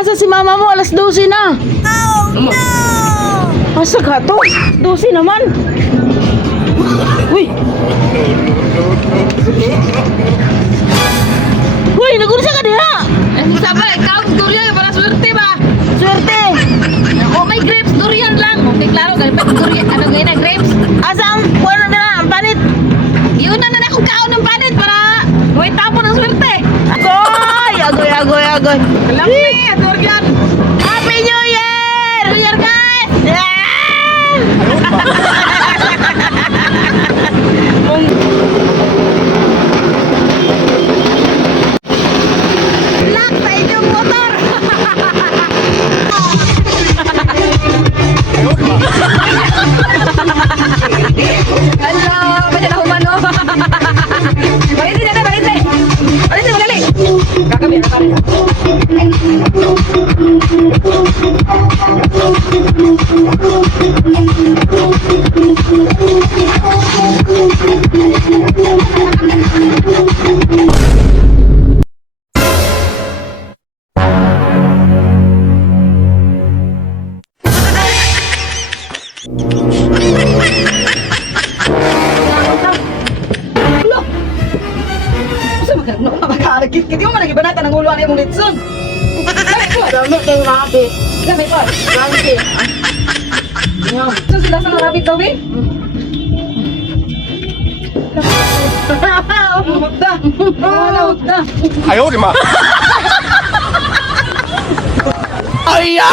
Asa si mama mo? Alas 12 na. Oh no! Asa ka to? 12 naman. Uy! Uy, nagursa ka diha! Sabar, ikaw, durian, para swerte ba? Swerte! Oh, may grapes, durian lang. Okay, klaro, ganun pa durian, ano ngayon na grapes? Asa ang puwano na? Ang panit! Yun na akong kaon ng panit para may tapon ng swerte. Agoy! Agoy, agoy, agoy! Lampi, durian. Happy New Year! New Year, guys! Lock sa inyong motor! Hello, pwede na humano. Balisi na, balisi. Balisi, madali. Kakabi, kakabi. Kit yung man nagibanatan ng ulo ano yung litson. Kami po. Dami kayong rabi. Kami po. Rabi. So sila sa rabbit daw eh. Huwag na. Huwag na. 哎呦我的妈！哎呀！